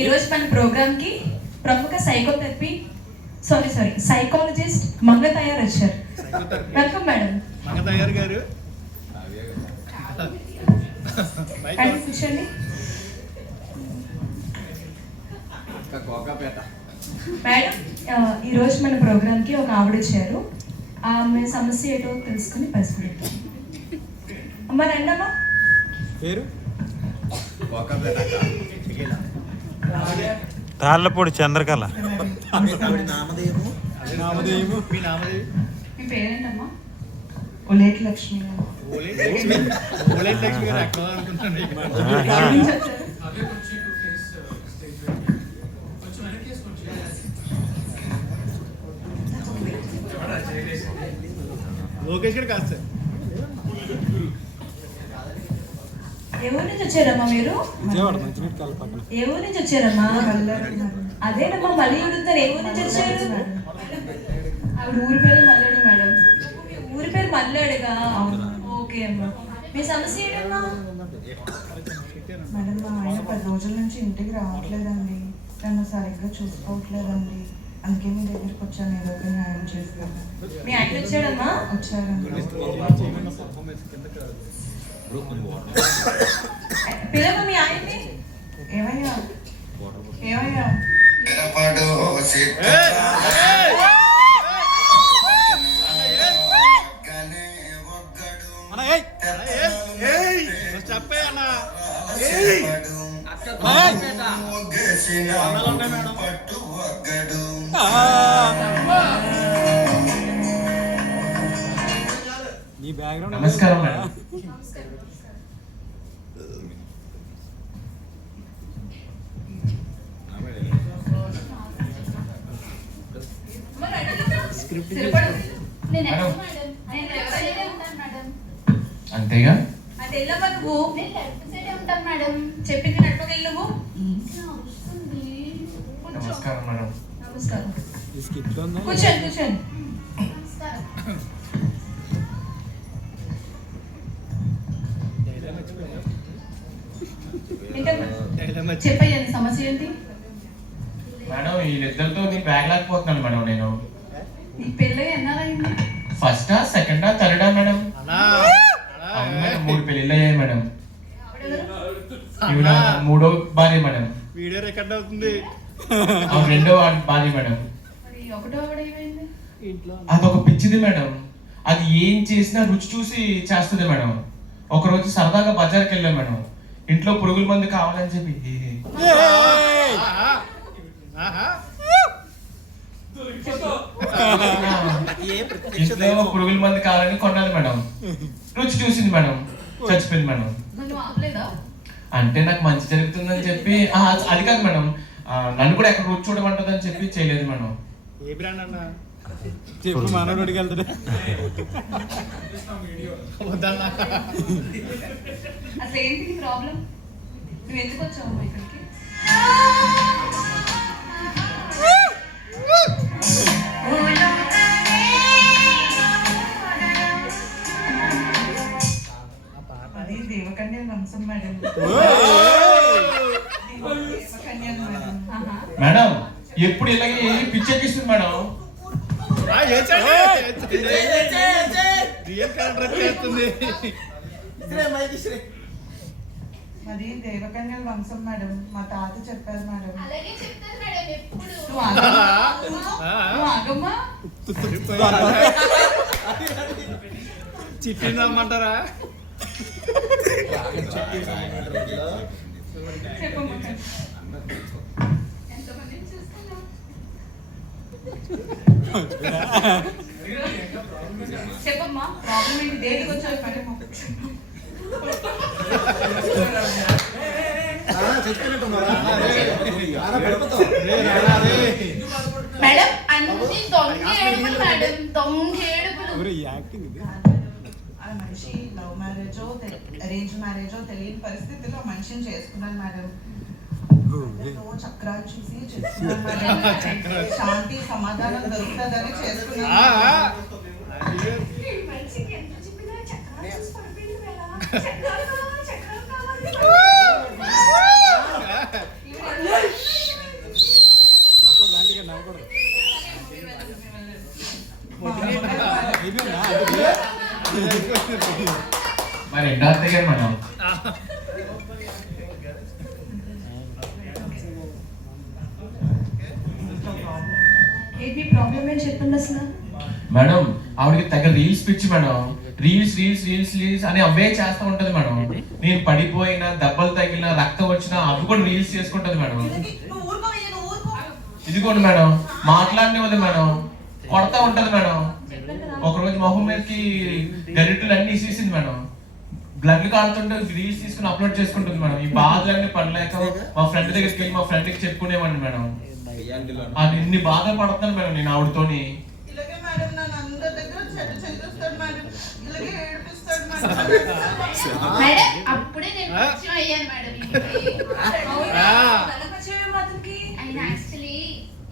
ఈరోజు మన ప్రోగ్రామ్ కి ప్రముఖ సైకాలజిస్ట్ మంగ తయారు వచ్చారు. Welcome madam. మంగ తయారు గారు కూర్చోండి. మేడం, ఈరోజు మన ప్రోగ్రామ్ కి ఒక ఆవిడ వచ్చారు. ఆమె సమస్య ఏంటో తెలుసుకుని పరిశీలిద్దాం. అమ్మ రండమ్మా. పేరు తాళ్ళపూడి చంద్రకళ. మీ పేరేంటమ్మా? ఒలేటి లక్ష్మి. లోకేష్ గారు కాదు సార్. ఏ ఊరి నుంచి వచ్చారమ్మా మీరు? ఏ ఊరి నుంచి వచ్చారమ్మా? అదేనమ్మా మళ్ళీ అడుగుతారు. ఏ ఊరి నుంచి వచ్చారు? ఆవిడ ఊరి పేరు మల్లెడు మేడం. ఊరి పేరు మల్లెడుగా? ఓకే అమ్మా. మీ సమస్య ఏంటమ్మా? మేడం, మా ఆయన 10 రోజుల నుంచి ఇంటికి రావట్లేదండి. నన్ను సరిగ్గా చూసుకోవట్లేదండి. అందుకే మీ దగ్గరికి వచ్చాను, ఏదో ఒక న్యాయం చేస్తాను. మీ ఆయన వచ్చాడమ్మా? వచ్చారండి. పిల్లమ్మ మీ ఆయన్ని. ఏమయ్యా ఏమయ్యా నమస్కారం మేడం. అంతేగా? చెప్పింది నడుపుకెళ్ళి నువ్వు. నమస్కారం మేడం. నమస్కారం. కూర్చోండి కూర్చోండి. చెప్పయ్యా సమస్య ఏంటి? మేడం, వీళ్ళిద్దరితో నేను బ్యాగ్ లేకపోతున్నాను మేడం. నేను నీ పెళ్ళి ఎన్నారైంది? ఫస్టా, సెకండా, థర్డా మేడం? అవును మేడం, 3 పెళ్ళిళ్ళు అయ్యాయి మేడం. ఈవిడ 3వ భార్య మేడం. వీడియో రికార్డ్ అవుతుంది. అవును, 2వ భార్య మేడం. ఒకటో ఆవిడ ఏమైంది? అదొక పిచ్చిది మేడం. అది ఏం చేసినా రుచి చూసి చేస్తుంది మేడం. ఒకరోజు సరదాగా బజార్కి వెళ్ళాం మేడం. ఇంట్లో పురుగుల మందు కావాలని చెప్పి ఇంట్లో పురుగుల మందు కావాలని కొన్నాను మేడం. రుచి చూసింది మేడం, చచ్చిపోయింది మేడం. అంటే నాకు మంచి జరుగుతుందని చెప్పి అది కాదు మేడం, నన్ను కూడా ఎక్కడ రుచి చూడమంటదని చెప్పి చేయలేదు మేడం. ఏ బ్రాండ్ అన్నా చెప్పు, మనోడికి వెళ్తాడు. అసలు ఏంటి ప్రాబ్లం? నువ్వు ఎందుకు వచ్చావు ఇక్కడికి? అది దేవకన్య వంశం మేడం. మేడం, ఎప్పుడు ఇలాగే పిచ్చెక్కిస్తుంది మేడం. అది దేవకన్యల వంశం మేడం. మా తాత చెప్పారు మేడం. చిట్టి రమ్మంటారా? చెప్పమ్మా, ప్రాబ్లం ఏంటి? దేనికి వచ్చావు? మేడం, అన్ని తొంగేడుపులు మేడం, తొంగేడుపులు. ఆ మనిషి లవ్ మ్యారేజో అరేంజ్ మ్యారేజో తెలియని పరిస్థితిలో మనిషిని చేసుకున్నాను మేడం. చక్రాలు చూసి చేసుకున్నాను మేడం. శాంతి సమాధానం దొరుకుతుందని చేసుకున్నాను. ప్రాబ్లం ఏంటి చెప్పండి అసలు. మేడం ఆవిడకి తగ్గ రీల్స్ పిచ్చి madam. Reels reels reels reels అని అవే చేస్తూ ఉంటది మేడం. నేను పడిపోయినా, దెబ్బలు తగిలినా, రక్తం వచ్చినా అవి కూడా రీల్స్ చేసుకుంటది మేడం. ఇదిగోండి మేడం, మాట్లాడినది మేడం, కొడతా ఉంటది మేడం. ఒకరోజు మొహం మీదకి గరిటెలు అన్ని ఇసేసింది మేడం. బ్లడ్ కాలుతుంటే రీల్స్ తీసుకుని అప్లోడ్ చేసుకుంటుంది మేడం. ఈ బాధలన్నీ పడలేక మా ఫ్రెండ్ దగ్గరికి వెళ్ళి మా ఫ్రెండ్కి చెప్పుకునేవాడిని మేడం. అది ఇన్ని బాధలు పడుతున్నాను మేడం నేను ఆవిడతోని. ఇలాగే మేడం నన్ను అందరి దగ్గర చెడ్డ మేడం. ఇలాగే ఏడిపిస్తాడు మేడం. అప్పుడే నేను పరిచయం అయ్యాను మేడం. ఆయన యాక్చువల్లీ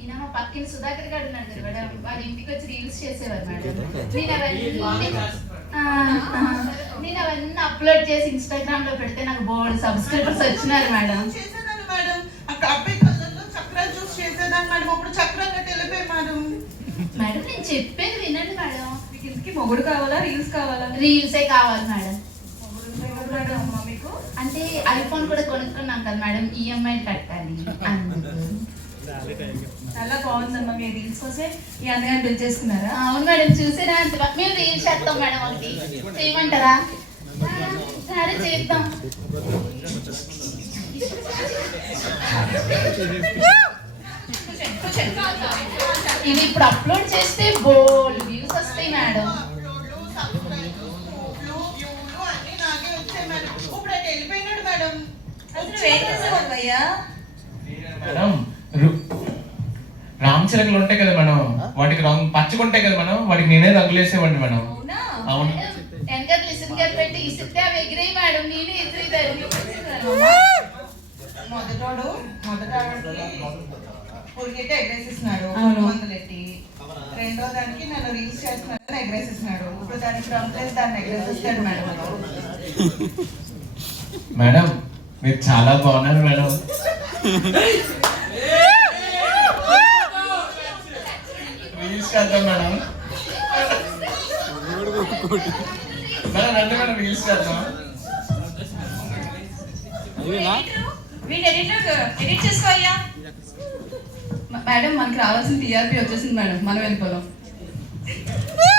ఈయన మా పక్కన సుధాకర్ గారు ఉన్నారు కదా మేడం, వాళ్ళ ఇంటికి వచ్చి రీల్స్ చేసేవారు మేడం. నేను అవన్నీ అప్లోడ్ చేసి ఇన్స్టాగ్రామ్ లో పెడితే నాకు బోర్డు సబ్స్క్రైబర్స్ వచ్చినారు మేడం. చేసేదాన్ని మేడం. అక్కడ అబ్బాయి కళ్ళల్లో చక్రాలు చూసి చేసేదాన్ని మేడం. అప్పుడు చక్రాలు కట్టి వెళ్ళిపోయి మేడం. మేడం నేను చెప్పేది వినండి మేడం. మీకు ఇంటికి మొగుడు కావాలా రీల్స్ కావాలా? రీల్సే కావాలి మేడం. మొగుడు అమ్మా మీకు అంటే ఐఫోన్ కూడా కొనుక్కున్నాం కదా మేడం, ఈఎంఐ కట్టాలి అందుకు. చాలా బాగుందమ్మా. మీ రీల్స్ కోసే ఈ అన్నగారు బిల్ చేసుకున్నారా? అవును మేడం, చూసారా? మేము రీల్స్ చేస్తాం మేడం. ఒకటి చేయమంటారా? సరే చేద్దాం. ఇది ఇప్పుడు అప్లోడ్ చేస్తే బోల్డ్ వ్యూస్ వస్తాయి మేడం. అప్లోడ్లు, సబ్స్క్రైబ్లు, స్కూప్లు, వ్యూలు అన్ని నాకే వచ్చాయి మేడం. ఇప్పుడు అటు వెళ్ళిపోయినాడు మేడం. అసలు నువ్వేం చేసేవాడు అయ్యా? మేడం రామచిలకలు ఉంటాయి కదా మేడం, వాటికి రంగు పచ్చగుంటాయి కదా మేడం, వాటికి నేనే రంగులేసేవాడిని మేడం. అవునా? అవును వెనకాల లిసన్ గారు పెట్టి ఇసిరితే అవి ఎగిరాయి మేడం. నేనే ఎదురుదాన్ని. మొదట పొరిగితే ఎగ్రేసిస్తున్నాడు అవును. మందులెట్టి. రెండో దానికి నన్ను రీల్స్ చేస్తున్నాడు ఎగ్రేసిస్తున్నాడు. ఇప్పుడు దానికి రంగులేదు, దాన్ని ఎగ్రేసిస్తాడు మేడం. మేడం మీరు చాలా బాగున్నారు మేడం. రీల్స్ చేద్దాం మేడం. మేడం రండి మేడం, రీల్స్ చేద్దాం. వీడు ఎడిట్ చేసుకో అయ్యా. మేడం మనకి రావాల్సిన టీఆర్పీ వచ్చేసింది మేడం, మనం వెళ్ళిపోదాం.